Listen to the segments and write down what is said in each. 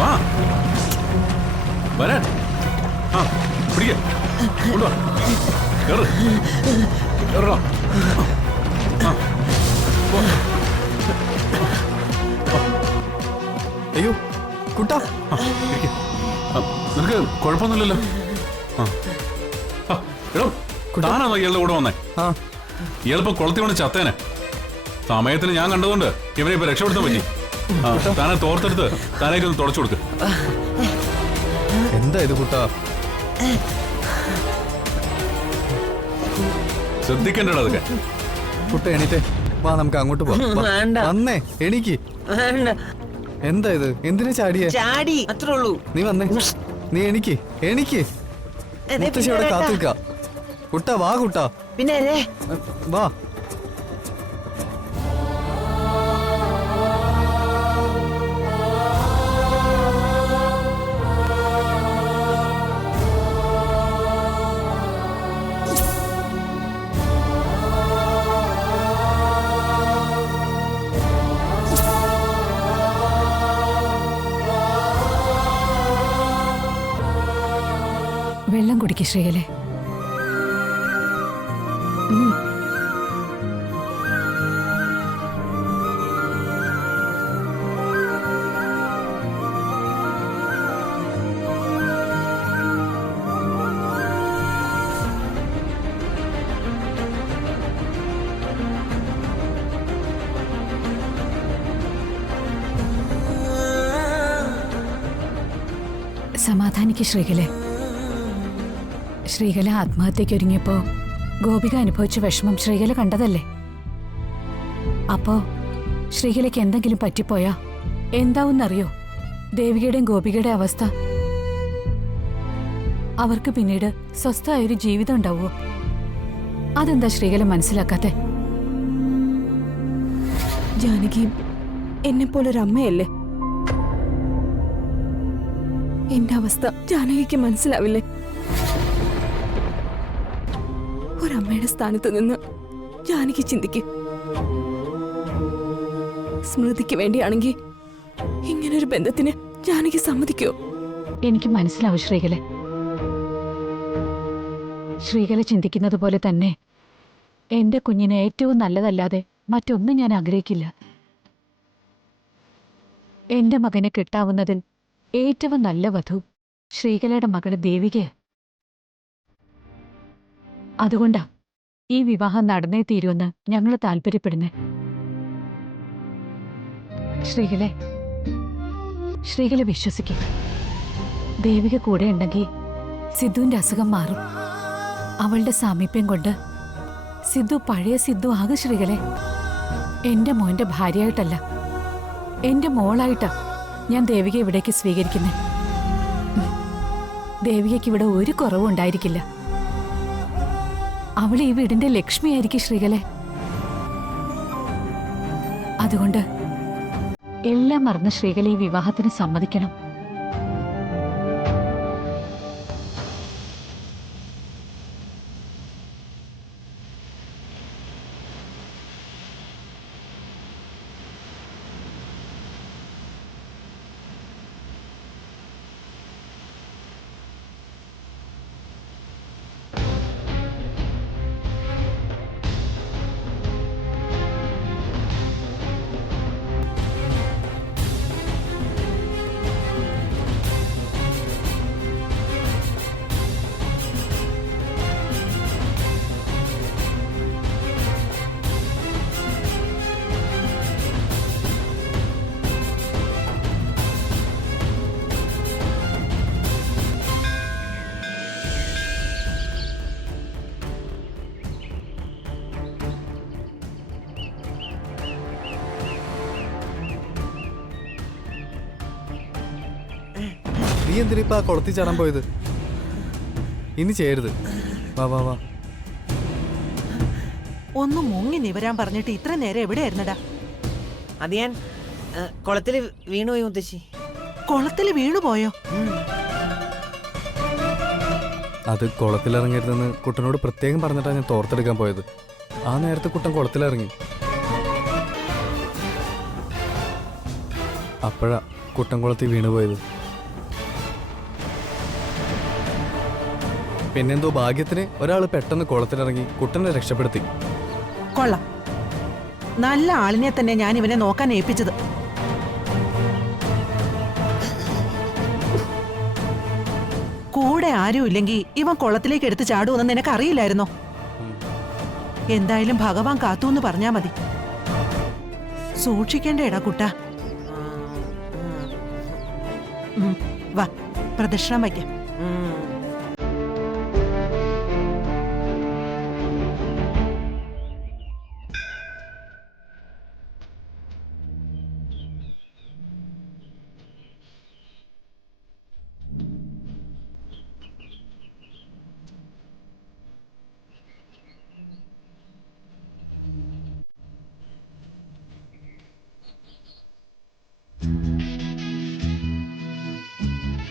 വാ വരാൻ. ആ പിടിക്ക, കൊണ്ടുവാ. കേറ് കേറോ. അയ്യോ കുട്ടാ, നിനക്ക് കുഴപ്പമൊന്നുമില്ലല്ലോ? എടോ, താനാണോ ഇയാളുടെ കൂടെ വന്നേ? ഇയാളിപ്പോ കുളത്തി കൊണ്ട് ചത്തേനെ. സമയത്തിന് ഞാൻ കണ്ടതുകൊണ്ട് ഇവനെ ഇപ്പൊ രക്ഷപ്പെടുത്താൻ പറ്റി. താനെ തോർത്തെടുത്ത് താനേക്ക് ഒന്ന് തുടച്ചു കൊടുക്ക്. എന്താ ഇത് കുട്ടാ? ശ്രദ്ധിക്കണ്ടോ അതൊക്കെ? കുട്ട എണീറ്റേ, വാ നമുക്ക് അങ്ങോട്ട് പോവാം. വന്നേ എണീക്ക്. എന്താ ഇത്? എന്തിനാ ചാടിയേ? ചാടി അത്രേ ഉള്ളൂ. നീ വന്നേ, നീ എണീക്ക് എണീക്ക്. മുത്തശ്ശി അവിടെ കാത്തിക്ക. കുട്ടാ വാ കുട്ടാ, പിന്നെ വാ. വെള്ളം കുടിക്ക് ശ്രീകലെ. സമാധാനിക്ക് ശ്രീകലെ. ശ്രീകല ആത്മഹത്യയ്ക്ക് ഒരുങ്ങിയപ്പോ ഗോപിക അനുഭവിച്ച വിഷമം ശ്രീകല കണ്ടതല്ലേ? അപ്പോ ശ്രീകലയ്ക്ക് എന്തെങ്കിലും പറ്റിപ്പോയാ എന്താവുന്നറിയോ ദേവികയുടെയും ഗോപികയുടെ അവസ്ഥ? അവർക്ക് പിന്നീട് സ്വസ്ഥമായൊരു ജീവിതം ഉണ്ടാവുമോ? അതെന്താ ശ്രീകല മനസ്സിലാക്കാത്തെ? ജാനകിയും എന്നെപ്പോലൊരമ്മയല്ലേ. എന്റെ അവസ്ഥ ജാനകിക്ക് മനസ്സിലാവില്ലേ? ഒരമ്മയുടെ സ്ഥാനത്ത് നിന്ന് ജാനകി ചിന്തിക്കും. സ്മൃതിക്ക് വേണ്ടിയാണെങ്കിൽ ഇങ്ങനൊരു ബന്ധത്തിന് ജാനകി സമ്മതിക്കോ? എനിക്ക് മനസ്സിലാവും ശ്രീകല. ശ്രീകല ചിന്തിക്കുന്നത് പോലെ തന്നെ എന്റെ കുഞ്ഞിന് ഏറ്റവും നല്ലതല്ലാതെ മറ്റൊന്നും ഞാൻ ആഗ്രഹിക്കില്ല. എന്റെ മകനെ കിട്ടാവുന്നതിൽ ഏറ്റവും നല്ല വധു ശ്രീകലയുടെ മകള് ദേവികയാ. അതുകൊണ്ടാ ഈ വിവാഹം നടന്നേ തീരുമെന്ന് ഞങ്ങൾ താല്പര്യപ്പെടുന്നേ. ശ്രീകല വിശ്വസിക്കും. ദേവിക കൂടെ ഉണ്ടെങ്കിൽ സിദ്ധുവിന്റെ അസുഖം മാറും. അവളുടെ സാമീപ്യം കൊണ്ട് സിദ്ധു പഴയ സിദ്ധു ആകെ. ശ്രീകലെ, എന്റെ മോന്റെ ഭാര്യയായിട്ടല്ല, എന്റെ മോളായിട്ടാ ഞാൻ ദേവിക ഇവിടേക്ക് സ്വീകരിക്കുന്നേ. ദേവികയ്ക്ക് ഇവിടെ ഒരു കുറവും ഉണ്ടായിരിക്കില്ല. അവൾ ഈ വീടിന്റെ ലക്ഷ്മിയായിരിക്കും ശ്രീകലെ. അതുകൊണ്ട് എല്ലാം മറന്ന് ശ്രീകല ഈ വിവാഹത്തിന് സമ്മതിക്കണം. നീ എന്തിനാ കുളത്തിൽ ചാടാൻ പോയത്? ഇനി ചെയ്യരുത്. വാ വാ വാ. ഒന്ന് മുങ്ങി നിവരാൻ പറഞ്ഞിട്ട് ഇത്ര നേരം എവിടെയായിരുന്നടാ? അത് ഞാൻ കുളത്തില് വീണുപോയി മുത്തശ്ശി. കുളത്തില് വീണുപോയോ? അത് കുളത്തിലിറങ്ങരുതെന്ന് കുട്ടനോട് പ്രത്യേകം പറഞ്ഞിട്ടാണ് ഞാൻ തോർത്തെടുക്കാൻ പോയത്. ആ നേരത്തെ കുട്ടൻ കുളത്തിലിറങ്ങി. അപ്പോഴാ കുട്ടൻകുളത്തിൽ വീണുപോയത്. പിന്നെന്തോ ഭാഗ്യത്തിന് ഒരാൾ പെട്ടെന്ന് കുളത്തിലിറങ്ങി കുട്ടനെ രക്ഷപ്പെടുത്തി. കൊള്ളാം. നല്ല ആളിനെ തന്നെ ഞാൻ ഇവനെ നോക്കാൻ ഏൽപ്പിച്ചത്. കൂടെ ആരും ഇല്ലെങ്കിൽ ഇവൻ കുളത്തിലേക്ക് എടുത്ത് ചാടുമെന്ന് നിനക്കറിയില്ലായിരുന്നോ? എന്തായാലും ഭഗവാൻ കാത്തു എന്ന് പറഞ്ഞാ മതി. സൂക്ഷിക്കേണ്ടേടാ കുട്ടാ. വാ, പ്രദക്ഷിണം വയ്ക്കാം.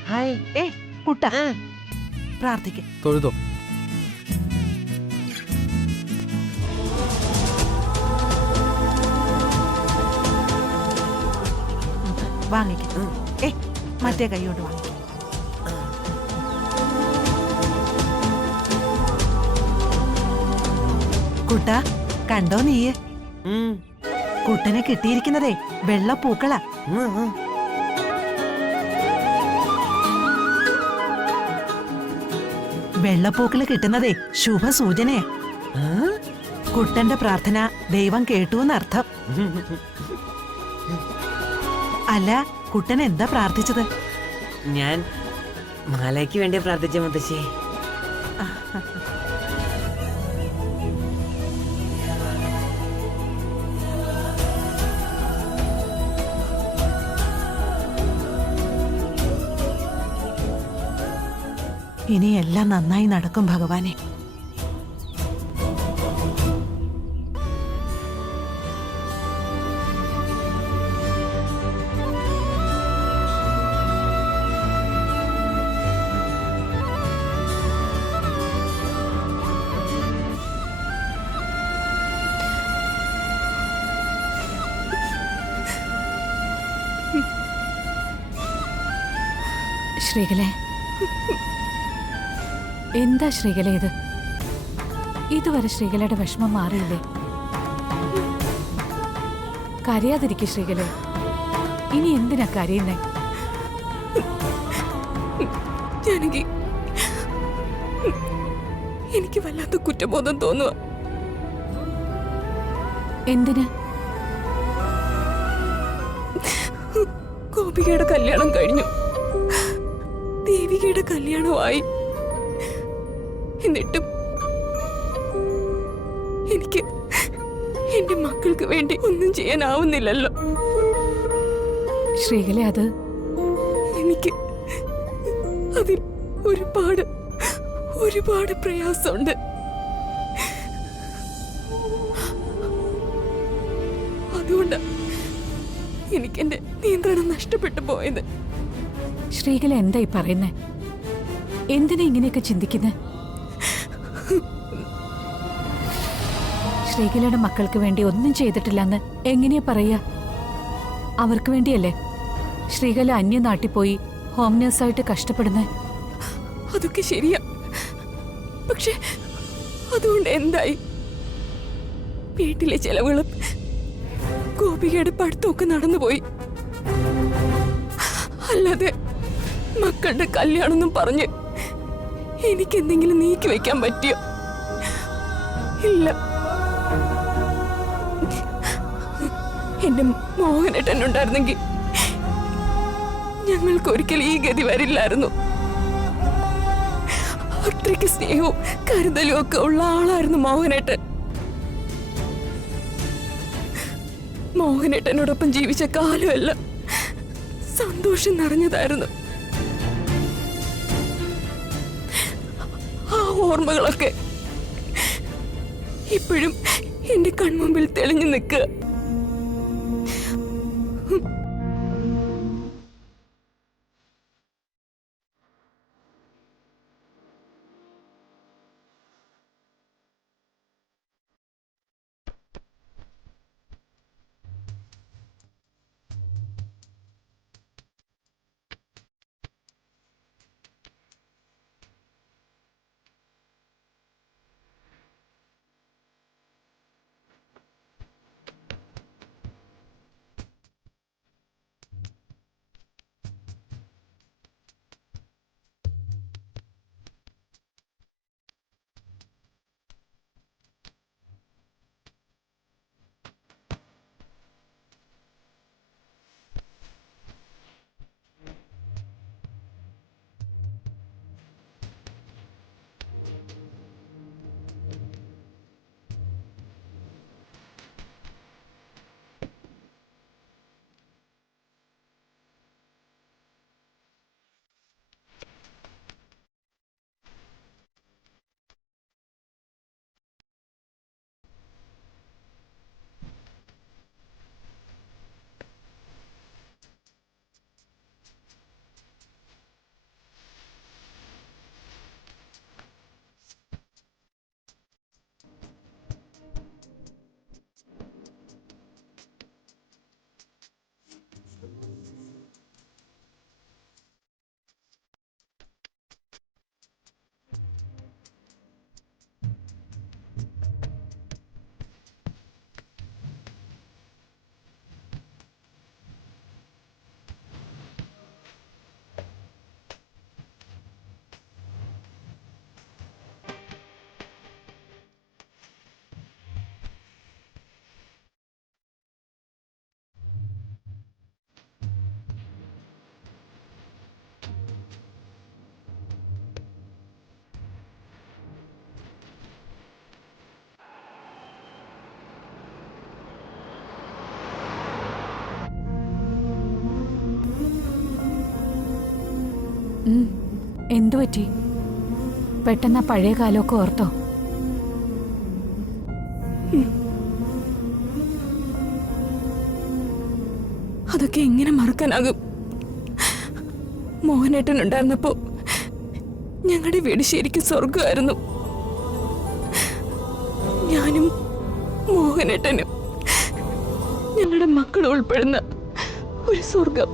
ഹായ്. ഏ കുട്ട, പ്രാർത്ഥിക്കാം. തൊഴുതോ? വാങ്ങിക്കാം. ഏ മറ്റേ കൈയോട്ട് വാങ്ങിക്കാം. കുട്ട, കണ്ടോ നീയ്? കുട്ടനെ കിട്ടിയിരിക്കുന്നതേ വെള്ളപ്പൂക്കളാ. വെള്ളപ്പൂക്കള് കിട്ടുന്നതേ ശുഭസൂചനയാ. കുട്ടന്റെ പ്രാർത്ഥന ദൈവം കേട്ടു എന്നർത്ഥം. അല്ല, കുട്ടൻ എന്താ പ്രാർത്ഥിച്ചത്? ഞാൻ മാലയ്ക്ക് വേണ്ടി പ്രാർത്ഥിച്ച മുത്തശ്ശി. ഇനി എല്ലാം നന്നായി നടക്കും ഭഗവാനെ. ശ്രീകലേ, എന്താ ശ്രീകല ഇത്? ഇതുവരെ ശ്രീകലയുടെ വിഷമം മാറിയില്ലേ? കരയാതിരിക്കെ ശ്രീകല. ഇനി എന്തിനാ കരയുന്നേ? ജാനകി, എനിക്ക് വല്ലാത്ത കുറ്റബോധം തോന്നുക. എന്തിന്? ഗോപികയുടെ കല്യാണം കഴിഞ്ഞു, ദേവികയുടെ കല്യാണമായി. എന്നിട്ടും എനിക്ക് എന്റെ മക്കൾക്ക് വേണ്ടി ഒന്നും ചെയ്യാനാവുന്നില്ലല്ലോ. ശ്രീകല, അത് എനിക്ക് അതിൽ ഒരുപാട് ഒരുപാട് പ്രയാസമുണ്ട്. അതുകൊണ്ട് എനിക്കെന്റെ നിയന്ത്രണം നഷ്ടപ്പെട്ടു പോയത്. ശ്രീകല എന്തായി പറയുന്നേ? എന്തിനാ ഇങ്ങനെയൊക്കെ ചിന്തിക്കുന്നേ? ശ്രീകലയുടെ മക്കൾക്ക് വേണ്ടി ഒന്നും ചെയ്തിട്ടില്ലെന്ന് എങ്ങനെയാ പറയാ? അവർക്ക് വേണ്ടിയല്ലേ ശ്രീകല അന്യനാട്ടിൽ പോയി ഹോം നേഴ്സായിട്ട് കഷ്ടപ്പെടുന്നേ? അതൊക്കെ ശരിയാ, പക്ഷെ അതുകൊണ്ട് എന്തായി? വീട്ടിലെ ചെലവുകളും ഗോപികയുടെ പഠിത്തമൊക്കെ നടന്നുപോയി. അല്ലാതെ മക്കളുടെ കല്യാണമെന്നും പറഞ്ഞ് എനിക്കെന്തെങ്കിലും നീക്കി വെക്കാൻ പറ്റിയോ? ഇല്ല. എന്റെ മോഹനേട്ടനുണ്ടായിരുന്നെങ്കിൽ ഞങ്ങൾക്ക് ഒരിക്കലും ഈ ഗതി വരില്ലായിരുന്നു. അത്രയ്ക്ക് സ്നേഹവും കരുതലും ഒക്കെ ഉള്ള ആളായിരുന്നു മോഹനേട്ടൻ. മോഹനേട്ടനോടൊപ്പം ജീവിച്ച കാലമെല്ലാം സന്തോഷം നിറഞ്ഞതായിരുന്നു. ആ ഓർമ്മകളൊക്കെ ഇപ്പോഴും എന്റെ കൺമുമ്പിൽ തെളിഞ്ഞു നിൽക്കുക. എന്തു പറ്റി? പെട്ടെന്ന് ആ പഴയ കാലമൊക്കെ ഓർത്തോ? അതൊക്കെ എങ്ങനെ മറക്കാനാകും? മോഹനേട്ടൻ ഉണ്ടായിരുന്നപ്പോ ഞങ്ങളുടെ വീട് ശരിക്കും സ്വർഗമായിരുന്നു. ഞാനും മോഹനേട്ടനും ഞങ്ങളുടെ മക്കൾ ഉൾപ്പെടുന്ന ഒരു സ്വർഗം.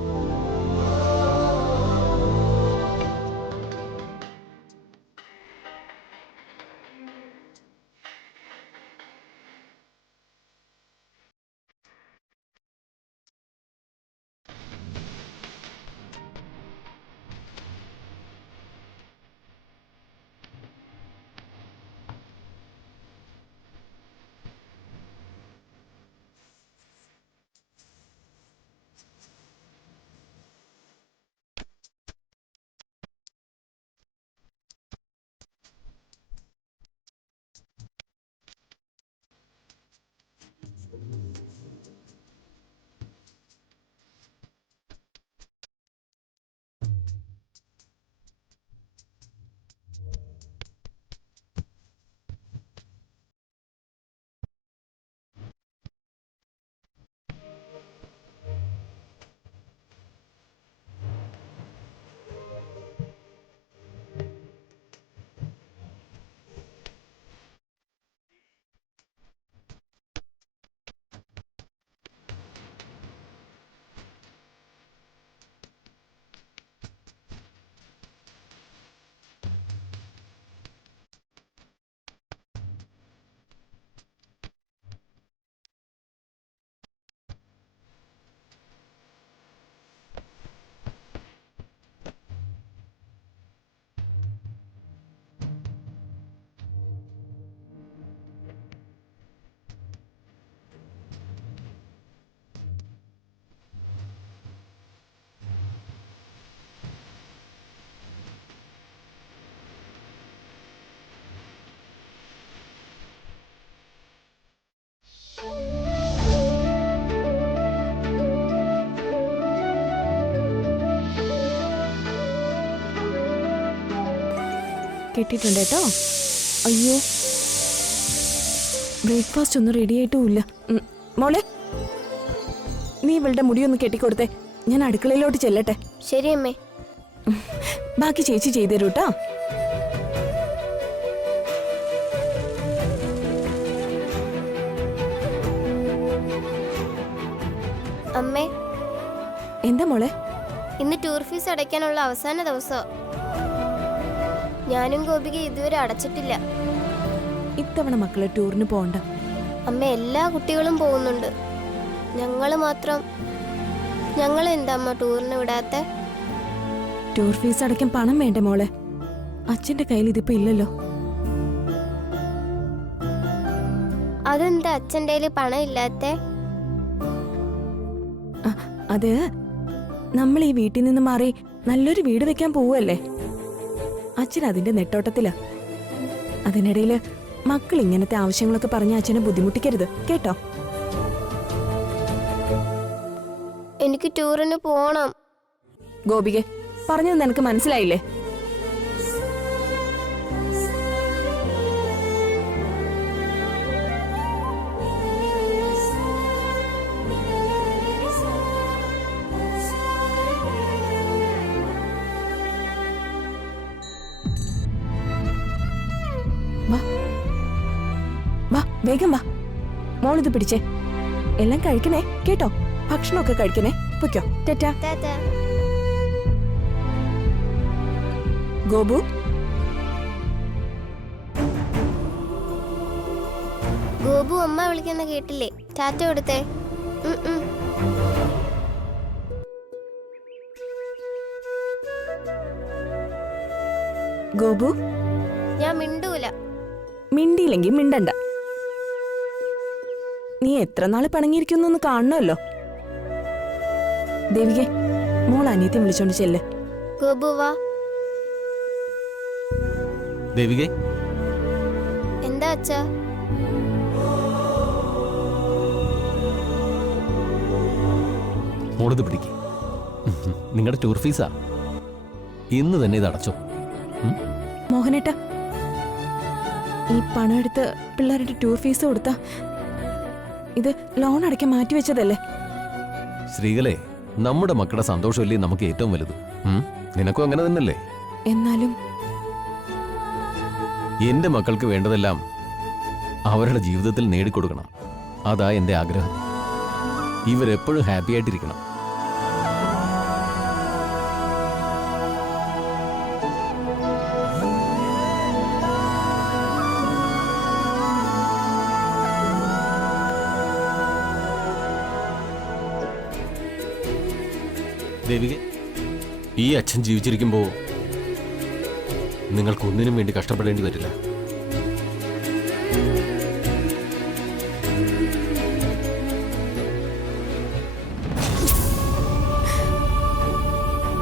കെട്ടിട്ടുണ്ട് കേട്ടോ. അയ്യോ, ബ്രേക്ക്ഫാസ്റ്റ് ഒന്നും റെഡി ആയിട്ടുമില്ല. മോളെ, നീ ഇവളുടെ മുടിയൊന്ന് കെട്ടിക്കൊടുത്തേ. ഞാൻ അടുക്കളയിലോട്ട് ചെല്ലട്ടെ. ശരി അമ്മേ. ബാക്കി ചേച്ചി ചെയ്തു തരൂ കേട്ടോ. അമ്മേ, എന്താ മോളെ? ഇന്ന് ടൂർ ഫീസ് അടയ്ക്കാനുള്ള അവസാന ദിവസം. ഞാനും ഗോപിക ഇതുവരെ അടച്ചിട്ടില്ല. ഇത്തവണ മക്കളെ ടൂറിന് പോകണ്ട. അമ്മ, എല്ലാ കുട്ടികളും പോകുന്നുണ്ട്, ഞങ്ങള് മാത്രം. ഞങ്ങൾ എന്താ അമ്മ ടൂറിന് വിടാത്തെ? ടൂർ ഫീസ് അടയ്ക്കാൻ പണം വേണ്ടേ മോളെ? അച്ഛന്റെ കയ്യിൽ ഇതിപ്പോ ഇല്ലല്ലോ. അതെന്താ അച്ഛൻ്റെ കയ്യിൽ പണം ഇല്ലാത്തെ? അത് നമ്മൾ ഈ വീട്ടിൽ നിന്ന് മാറി നല്ലൊരു വീട് വെക്കാൻ പോവല്ലേ. അച്ഛൻ അതിന്റെ നെട്ടോട്ടത്തിലാ. അതിനിടയില് മക്കൾ ഇങ്ങനത്തെ ആവശ്യങ്ങളൊക്കെ പറഞ്ഞ അച്ഛനെ ബുദ്ധിമുട്ടിക്കരുത് കേട്ടോ. എനിക്ക് ടൂറിന് പോണം. ഗോപികെ, പറഞ്ഞത് നിനക്ക് മനസ്സിലായില്ലേ? വാ, വേഗം വാ. മോളിത് പിടിച്ചേ. എല്ലാം കഴിക്കണേ കേട്ടോ. ഭക്ഷണമൊക്കെ കഴിക്കണേ. പൊയ്ക്കോ. ടാറ്റാ. ടാറ്റാ. ഗോപു, ഗോപു അമ്മ വിളിക്കുന്ന കേട്ടില്ലേ? ടാറ്റ കൊടുത്തേ. ഗോപു, ഞാൻ മിണ്ടൂല. മിണ്ടിയില്ലെങ്കിൽ മിണ്ടണ്ട. നീ എത്ര നാള് പണങ്ങിയിരിക്കുന്നു കാണണമല്ലോ. ദേവികെ, മോൾ അനിയത്തെ വിളിച്ചോണ്ട് ചെല്ല്. ഗോപു വാ. ദേവികെ, എന്താ അച്ഛാ? മോളത് പിടിക്ക്. നിങ്ങളുടെ ടൂർ ഫീസാ. ഇന്ന് തന്നെ ഇത് അടച്ചോ. മോഹനേട്ട, ഈ പണം എടുത്ത് പിള്ളേരുടെ ടൂർ ഫീസ് കൊടുത്താ ഇത് ലോൺ അടയ്ക്കാൻ മാറ്റിവെച്ചതല്ലേ? ശ്രീകലേ, നമ്മുടെ മക്കളുടെ സന്തോഷമല്ലേ നമുക്ക് ഏറ്റവും വലുത്. നിനക്കും അങ്ങനെ തന്നെയല്ലേ? എന്നാലും എന്റെ മക്കൾക്ക് വേണ്ടതെല്ലാം അവരുടെ ജീവിതത്തിൽ നേടിക്കൊടുക്കണം. അതാ എന്റെ ആഗ്രഹം. ഇവരെപ്പോഴും ഹാപ്പി ആയിട്ടിരിക്കണം. ദേവിക, ഈ അച്ഛൻ ജീവിച്ചിരിക്കുമ്പോൾ നിങ്ങൾക്കൊന്നിനും വേണ്ടി കഷ്ടപ്പെടേണ്ടി വരില്ല.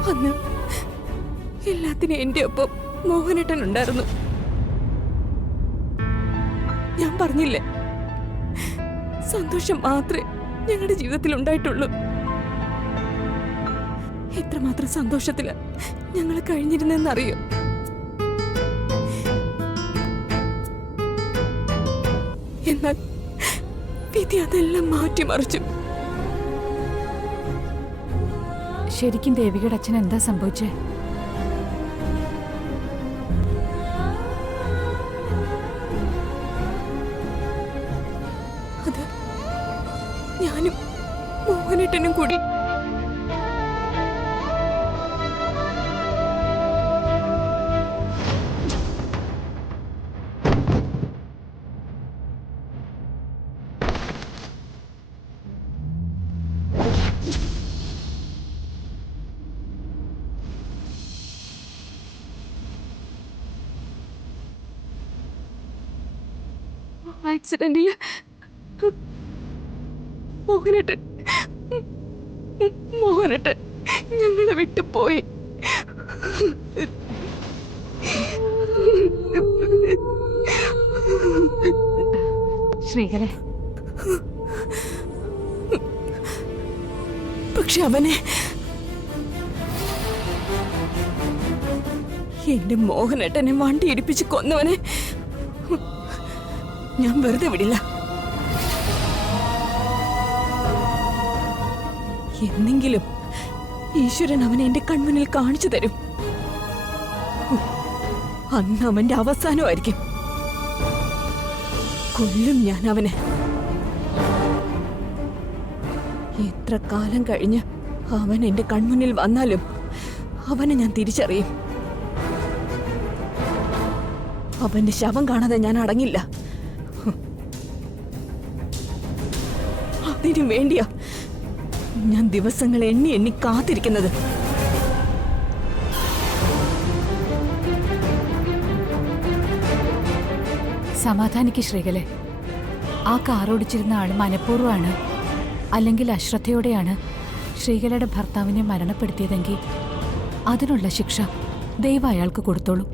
അന്ന് എല്ലാത്തിനും എന്റെ ഒപ്പം മോഹനേട്ടൻ ഉണ്ടായിരുന്നു. ഞാൻ പറഞ്ഞില്ലേ, സന്തോഷം മാത്രമേ ഞങ്ങളുടെ ജീവിതത്തിൽ ഉണ്ടായിട്ടുള്ളൂ. എത്രമാത്രം സന്തോഷത്തില് ഞങ്ങൾ കഴിഞ്ഞിരുന്നെന്നറിയോ? എന്നാൽ വിധി അതെല്ലാം മാറ്റിമറിച്ചു. ശരിക്കും ദേവികയുടെ അച്ഛൻ എന്താ സംഭവിച്ചേ? അത് ഞാനും മോഹനേട്ടനും കൂടി ആക്സിഡന്റില് മോഹനേട്ടൻ ഞങ്ങളെ വിട്ടു പോയി. ശ്രീകലെ, പക്ഷെ അവനെ, എന്റെ മോഹനേട്ടനെ വണ്ടി ഇടിപ്പിച്ച് കൊന്നവനെ ഞാൻ വെറുതെ വിടില്ല. എന്നെങ്കിലും ഈശ്വരൻ അവനെ എന്റെ കൺമുന്നിൽ കാണിച്ചു തരും. അന്ന് അവന്റെ അവസാനമായിരിക്കും. കൊല്ലും ഞാൻ അവനെ. എത്ര കാലം കഴിഞ്ഞ് അവൻ എന്റെ കൺമുന്നിൽ വന്നാലും അവനെ ഞാൻ തിരിച്ചറിയും. അവന്റെ ശവം കാണാതെ ഞാൻ അടങ്ങില്ല. അതിനു വേണ്ടിയാ ഞാൻ ദിവസങ്ങൾ എണ്ണി എണ്ണി കാത്തിരിക്കുന്നത്. സമാധാനിക്ക് ശ്രീകലെ. ആ കാർ ഓടിച്ചിരുന്ന ആൾ മനഃപൂർവ്വമാണ്, അല്ലെങ്കിൽ അശ്രദ്ധയോടെയാണ് ശ്രീകലയുടെ ഭർത്താവിനെ മരണപ്പെടുത്തിയതെങ്കിൽ അതിനുള്ള ശിക്ഷ ദൈവം അയാൾക്ക് കൊടുത്തോളൂ.